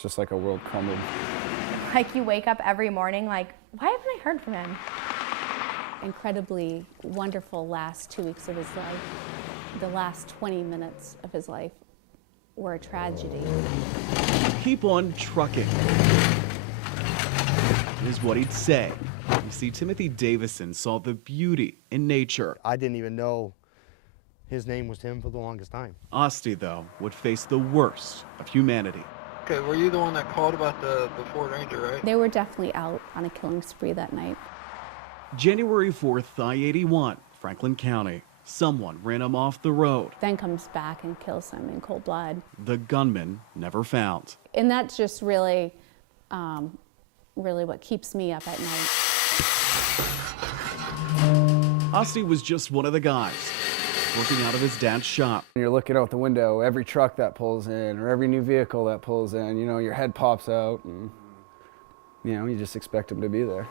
It's just like a world crumbled. Like you wake up every morning like, why haven't I heard from him? Incredibly wonderful last 2 weeks of his life. The last 20 minutes of his life were a tragedy. Keep on trucking is what he'd say. You see, Timothy Davison saw the beauty in nature. I didn't even know his name was Tim for the longest time. Asti, though, would face the worst of humanity. Okay, were you the one that called about the Ford Ranger, right? They were definitely out on a killing spree that night. January 4th, I-81, Franklin County. Someone ran him off the road. Then comes back and kills him in cold blood. The gunman never found. And that's just really, really what keeps me up at night. Asti was just one of the guys working out of his dad's shop. You're looking out the window, every truck that pulls in or every new vehicle that pulls in, you know, your head pops out and, you know, you just expect him to be there.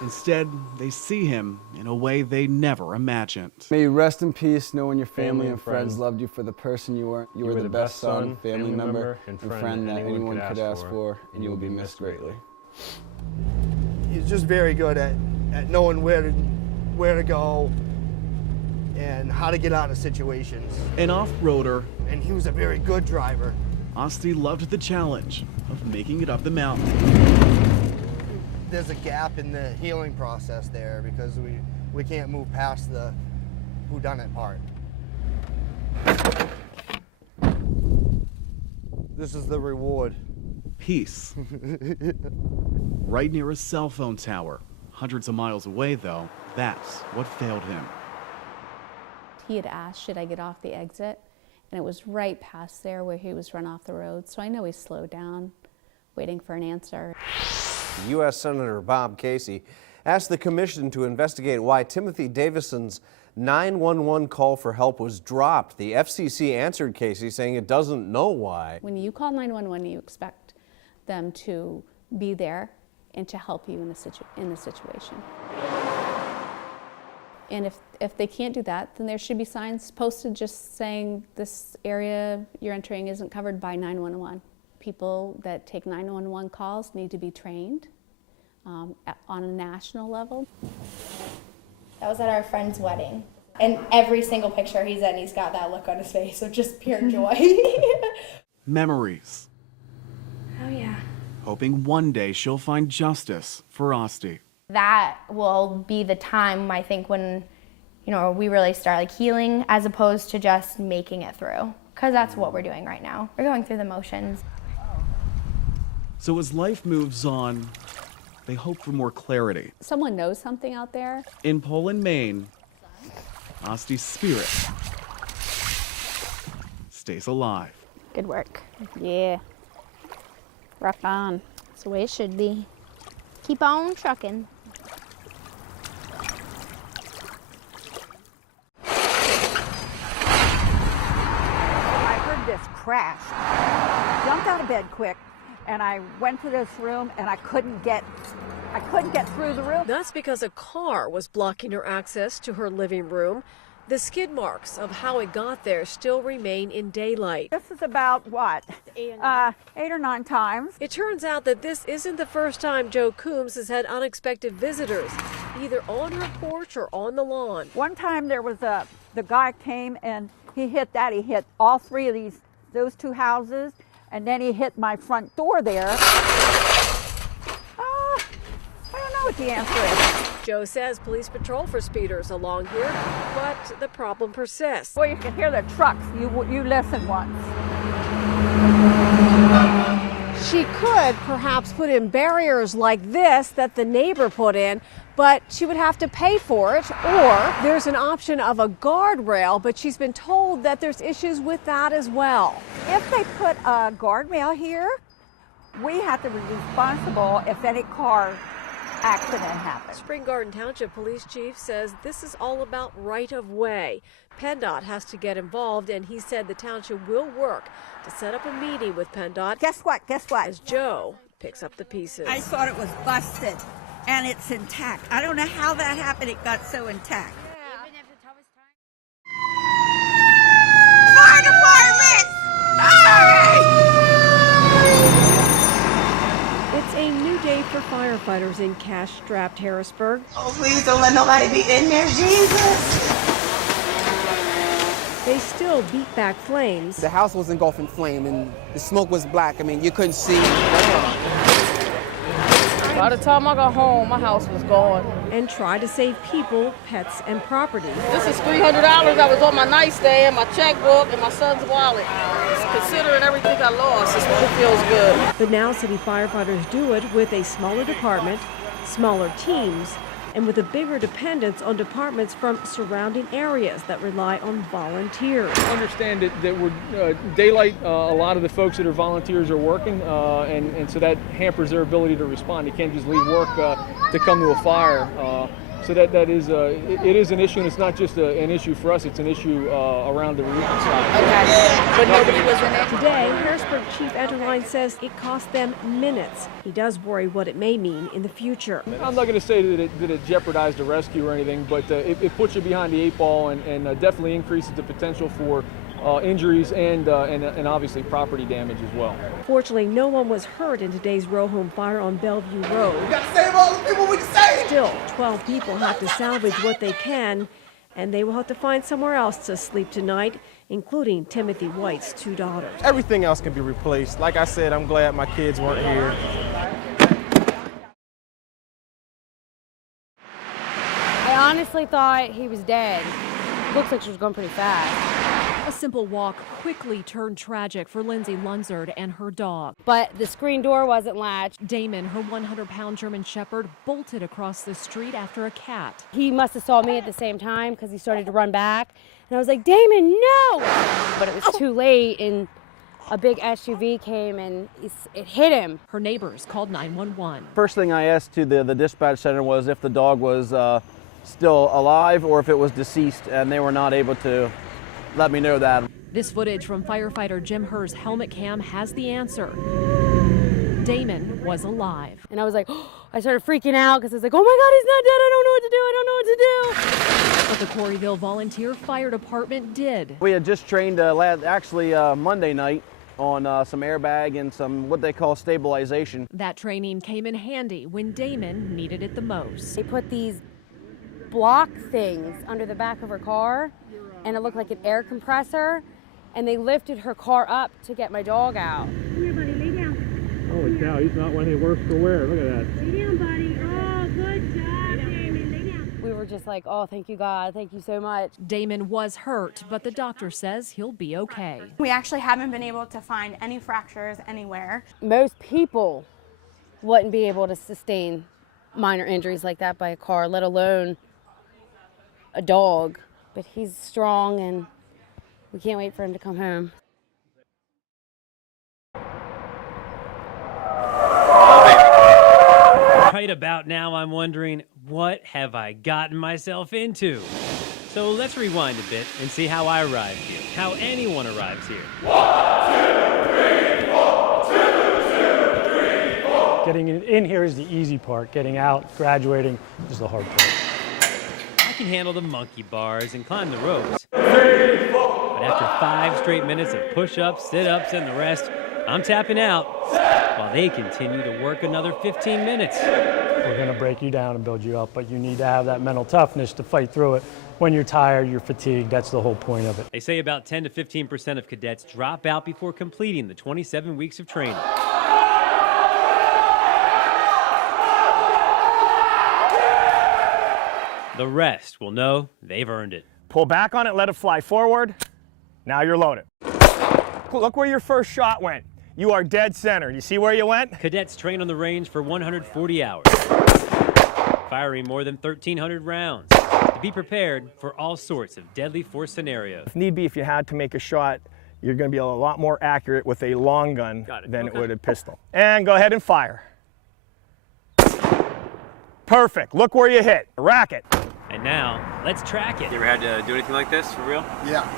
Instead, they see him in a way they never imagined. May you rest in peace, knowing your family and friends loved you for the person you were. You were the best son, family member, and friend that anyone could ask for, and you will be missed greatly. He's just very good at knowing where to go and how to get out of situations. An off-roader. And he was a very good driver. Asti loved the challenge of making it up the mountain. There's a gap in the healing process there because we can't move past the whodunit part. This is the reward. Peace. Right near a cell phone tower. Hundreds of miles away, though, that's what failed him. He had asked, should I get off the exit? And it was right past there where he was run off the road. So I know he slowed down, waiting for an answer. U.S. Senator Bob Casey asked the commission to investigate why Timothy Davison's 911 call for help was dropped. The FCC answered Casey, saying it doesn't know why. When you call 911, you expect them to be there and to help you in the situation. And if they can't do that, then there should be signs posted just saying this area you're entering isn't covered by 911. People that take 911 calls need to be trained on a national level. That was at our friend's wedding. And every single picture he's in, he's got that look on his face of just pure joy. Memories. Oh yeah. Hoping one day she'll find justice for Asti. That will be the time, I think, when, you know, we really start like healing as opposed to just making it through. Because that's what we're doing right now. We're going through the motions. So as life moves on, they hope for more clarity. Someone knows something out there. In Poland, Maine, Asti's spirit stays alive. Good work. Yeah. Rock on. That's the way it should be. Keep on trucking. I heard this crash. Jumped out of bed quick, and I went to this room, and I couldn't get through the room. That's because a car was blocking her access to her living room. The skid marks of how it got there still remain in daylight. This is about, what, 8 or 9 times. It turns out that this isn't the first time Joe Coombs has had unexpected visitors, either on her porch or on the lawn. One time there was the guy came and he hit all 3 of those 2 houses, and then he hit my front door there. I don't know what the answer is. Joe says police patrol for speeders along here, but the problem persists. Well, you can hear the trucks. You listen once. She could perhaps put in barriers like this that the neighbor put in, but she would have to pay for it. Or there's an option of a guardrail, but she's been told that there's issues with that as well. If they put a guardrail here, we have to be responsible if any car accident happens. Spring Garden Township Police Chief says this is all about right of way. PennDOT has to get involved, and he said the township will work to set up a meeting with PennDOT. Guess what? As Joe picks up the pieces. I thought it was busted, and it's intact. I don't know how that happened. It got so intact. Fire department! Hurry! firefighters in cash-strapped Harrisburg. Oh, please don't let nobody be in there, Jesus. They still beat back flames. The house was engulfed in flame and the smoke was black. I mean, you couldn't see. By the time I got home, my house was gone. And try to save people, pets, and property. This is $300 that was on my nightstand, my checkbook, and my son's wallet. Considering everything I lost, it feels good. But now city firefighters do it with a smaller department, smaller teams, and with a bigger dependence on departments from surrounding areas that rely on volunteers. I understand that we're daylight, a lot of the folks that are volunteers are working, and so that hampers their ability to respond. You can't just leave work to come to a fire. So that is, it is an issue, and it's not just an issue for us, it's an issue around the region side. Okay, but nobody was in it? Today, Harrisburg Chief Etterline says it cost them minutes. He does worry what it may mean in the future. I'm not going to say that it jeopardized the rescue or anything, but it puts you behind the 8 ball and definitely increases the potential for injuries and obviously property damage as well. Fortunately, no one was hurt in today's row home fire on Bellevue Road. We gotta save all the people we can save. Still, 12 people have to salvage what they can, and they will have to find somewhere else to sleep tonight, including Timothy White's 2 daughters. Everything else can be replaced. Like I said, I'm glad my kids weren't here. I honestly thought he was dead. Looks like she was going pretty fast. A simple walk quickly turned tragic for Lindsay Lunsard and her dog. But the screen door wasn't latched. Damon, her 100-pound German Shepherd, bolted across the street after a cat. He must have saw me at the same time because he started to run back. And I was like, Damon, no! But it was too late, and a big SUV came and it hit him. Her neighbors called 911. First thing I asked to the dispatch center was if the dog was still alive or if it was deceased, and they were not able to let me know that. This footage from firefighter Jim Herr's helmet cam has the answer. Damon was alive. And I was like, oh, I started freaking out because I was like, oh my God, he's not dead. I don't know what to do. I don't know what to do. But the Corryville Volunteer Fire Department did. We had just trained actually Monday night on some airbag and some what they call stabilization. That training came in handy when Damon needed it the most. They put these block things under the back of her car, and it looked like an air compressor, and they lifted her car up to get my dog out. Come here, buddy, lay down. Holy cow, he's not any worse for wear. Look at that. Lay down, buddy. Oh, good job, Damon. Lay down. We were just like, oh, thank you, God. Thank you so much. Damon was hurt, but the doctor says he'll be okay. We actually haven't been able to find any fractures anywhere. Most people wouldn't be able to sustain minor injuries like that by a car, let alone a dog. But he's strong, and we can't wait for him to come home. Right about now, I'm wondering, what have I gotten myself into? So let's rewind a bit and see how I arrived here, how anyone arrives here. 1, 2, 3, 4. 2, 2, 3, 4. Getting in here is the easy part. Getting out, graduating is the hard part. I can handle the monkey bars and climb the ropes. But after 5 straight minutes of push-ups, sit-ups, and the rest, I'm tapping out while they continue to work another 15 minutes. We're going to break you down and build you up, but you need to have that mental toughness to fight through it. When you're tired, you're fatigued, that's the whole point of it. They say about 10 to 15% of cadets drop out before completing the 27 weeks of training. The rest will know they've earned it. Pull back on it, let it fly forward. Now you're loaded. Look where your first shot went. You are dead center. You see where you went? Cadets train on the range for 140 hours, firing more than 1,300 rounds to be prepared for all sorts of deadly force scenarios. If need be, if you had to make a shot, you're going to be a lot more accurate with a long gun than it would a pistol. And go ahead and fire. Perfect. Look where you hit. Rack it. And now, let's track it. You ever had to do anything like this, for real? Yeah.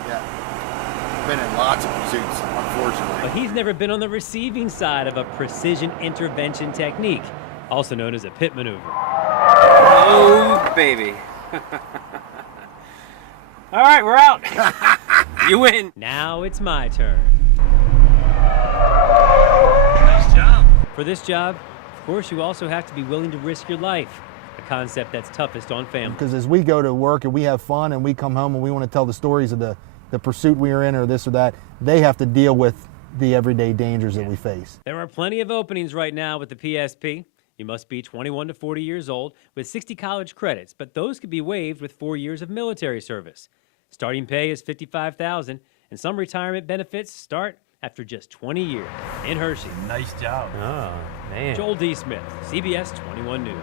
Been in lots of pursuits, unfortunately. But he's never been on the receiving side of a precision intervention technique, also known as a pit maneuver. Oh, baby. All right, we're out. You win. Now it's my turn. Nice job. For this job, Of course, you also have to be willing to risk your life, a concept that's toughest on families. Because as we go to work and we have fun and we come home and we want to tell the stories of the pursuit we are in or this or that, they have to deal with the everyday dangers that we face. There are plenty of openings right now with the PSP. You must be 21 to 40 years old with 60 college credits, but those could be waived with 4 years of military service. Starting pay is $55,000, and some retirement benefits start after just 20 years. In Hershey. Nice job. Oh, man. Joel D. Smith, CBS 21 News.